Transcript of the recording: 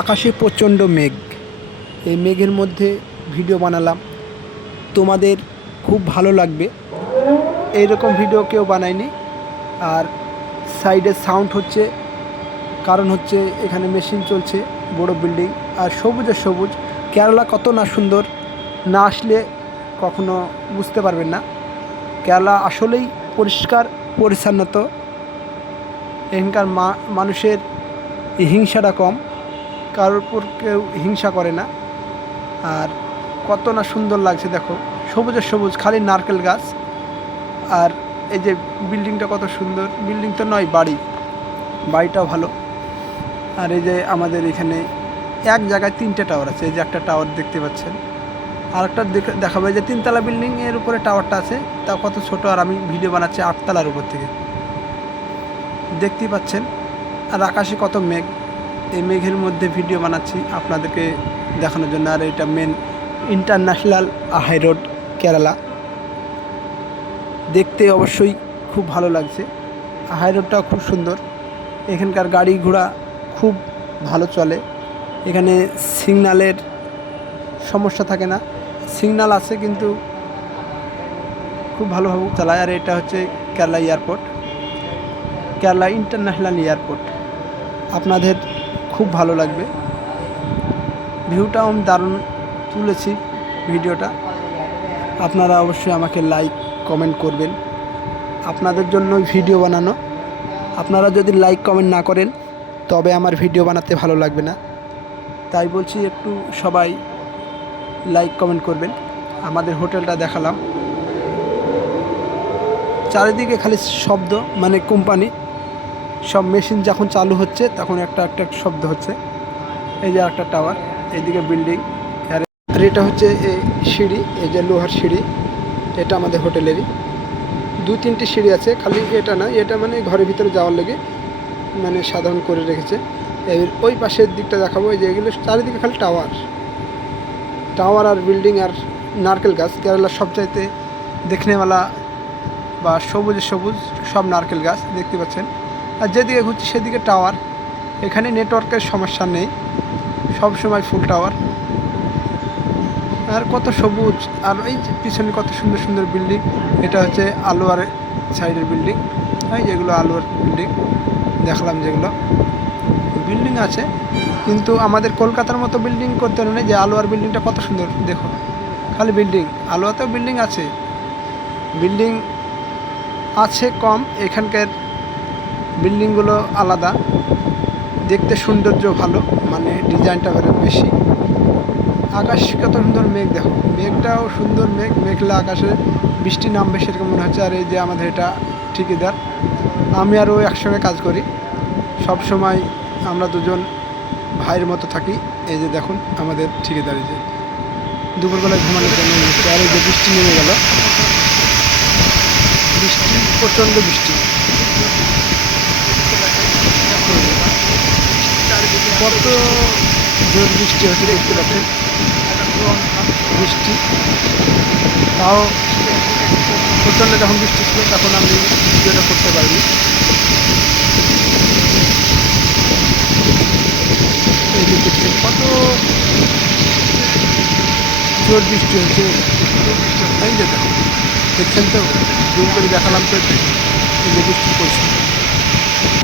আকাশে প্রচণ্ড মেঘ। এই মেঘের মধ্যে ভিডিও বানালাম, তোমাদের খুব ভালো লাগবে। এইরকম ভিডিও কেউ বানায়নি। আর সাইডে সাউন্ড হচ্ছে, কারণ হচ্ছে এখানে মেশিন চলছে, বড় বিল্ডিং আর সবুজে সবুজ। কেরালা কত না সুন্দর, না আসলে কখনো বুঝতে পারবেন না। কেরালা আসলেই পরিষ্কার পরিচ্ছন্নত। এখানকার মানুষের হিংসাটা কম, কারোর উপর কেউ হিংসা করে না। আর কত না সুন্দর লাগছে দেখো, সবুজে সবুজ, খালি নারকেল গাছ। আর এই যে বিল্ডিংটা কত সুন্দর, বিল্ডিং তো নয়, বাড়িটাও ভালো। আর এই যে আমাদের এখানে এক জায়গায় 3টে টাওয়ার আছে। এই যে একটা টাওয়ার দেখতে পাচ্ছেন, আর একটা দেখাবো। এই যে 3তলা বিল্ডিং, এর উপরে টাওয়ারটা আছে, তা কত ছোট। আর আমি ভিডিও বানাচ্ছি 8তলার উপর থেকে, দেখতেই পাচ্ছেন। আর আকাশে কত মেঘ, এই মেঘের মধ্যে ভিডিও বানাচ্ছি আপনাদেরকে দেখানোর জন্য। আর এটা main international high road Kerala, দেখতে অবশ্যই খুব ভালো লাগছে। হাই রোডটাও খুব সুন্দর, এখানকার গাড়ি ঘোড়া খুব ভালো চলে। এখানে সিগন্যালের সমস্যা থাকে না, সিগন্যাল আছে কিন্তু খুব ভালোভাবে চালায়। আর এটা হচ্ছে Kerala airport, Kerala international airport. আপনাদের খুব ভালো লাগবে, ভিউটাও আমি দারুণ তুলেছি ভিডিওটা। আপনারা অবশ্যই আমাকে লাইক কমেন্ট করবেন, আপনাদের জন্যই ভিডিও বানানো। আপনারা যদি লাইক কমেন্ট না করেন তবে আমার ভিডিও বানাতে ভালো লাগবে না। তাই বলছি একটু সবাই লাইক কমেন্ট করবেন। আমাদের হোটেলটা দেখালাম, চারিদিকে খালি শব্দ, মানে কোম্পানি সব মেশিন যখন চালু হচ্ছে তখন একটা একটা শব্দ হচ্ছে। এই যে একটা টাওয়ার, এইদিকে বিল্ডিং। আর এটা হচ্ছে এই সিঁড়ি, এই যে লোহার সিঁড়ি, এটা আমাদের হোটেলেরই। 2-3টি সিঁড়ি আছে, খালি এটা না, এটা মানে ঘরের ভিতরে যাওয়ার লেগে মানে সাধারণ করে রেখেছে। ওই পাশের দিকটা দেখাবো, এই যে এগুলো চারিদিকে খালি টাওয়ার আর বিল্ডিং আর নারকেল গাছ। কেরালার সবচাইতে দেখনেওয়ালা বা সবুজে সবুজ সব নারকেল গাছ দেখতে পাচ্ছেন। আর যেদিকে ঘুরছি সেদিকে টাওয়ার। এখানে নেটওয়ার্কের সমস্যা নেই, সব সময় ফুল টাওয়ার। আর কত সবুজ, আর এই পিছনে কত সুন্দর সুন্দর বিল্ডিং। এটা হচ্ছে আলোয়ার সাইডের বিল্ডিং, এই যেগুলো আলোয়ার বিল্ডিং দেখলাম, যেগুলো বিল্ডিং আছে। কিন্তু আমাদের কলকাতার মতো বিল্ডিং করতে নেই। যে আলোয়ার বিল্ডিংটা কত সুন্দর দেখো, খালি বিল্ডিং। আলোয়াতেও বিল্ডিং আছে, বিল্ডিং আছে কম, এখানকার বিল্ডিংগুলো আলাদা, দেখতে সৌন্দর্য ভালো, মানে ডিজাইনটা বেশি। আকাশ কত সুন্দর, মেঘ দেখো, মেঘটাও সুন্দর, মেঘলা আকাশে বৃষ্টি নামবে সেরকম মনে হচ্ছে। আর এই যে আমাদের এটা ঠিকাদার, আমি আর ও একসঙ্গে কাজ করি সব সময়, আমরা দুজন ভাইয়ের মতো থাকি। এই যে দেখুন আমাদের ঠিকাদার, এই যে দুপুরবেলায় ঘুমানোর জন্য। আর এই যে বৃষ্টি নেমে গেল, বৃষ্টি, প্রচণ্ড বৃষ্টি, কত জোর বৃষ্টি হচ্ছে দেখতে পাচ্ছেন। বৃষ্টি তাও প্রচণ্ড, যখন বৃষ্টি ছিল তখন আমি ভিডিওটা করতে পারিনি। এই যে দেখছেন কত জোর বৃষ্টি হচ্ছে, এই যে দেখো, দেখছেন তো, জুম করে দেখালাম তো, এই যে বৃষ্টি পড়ছে।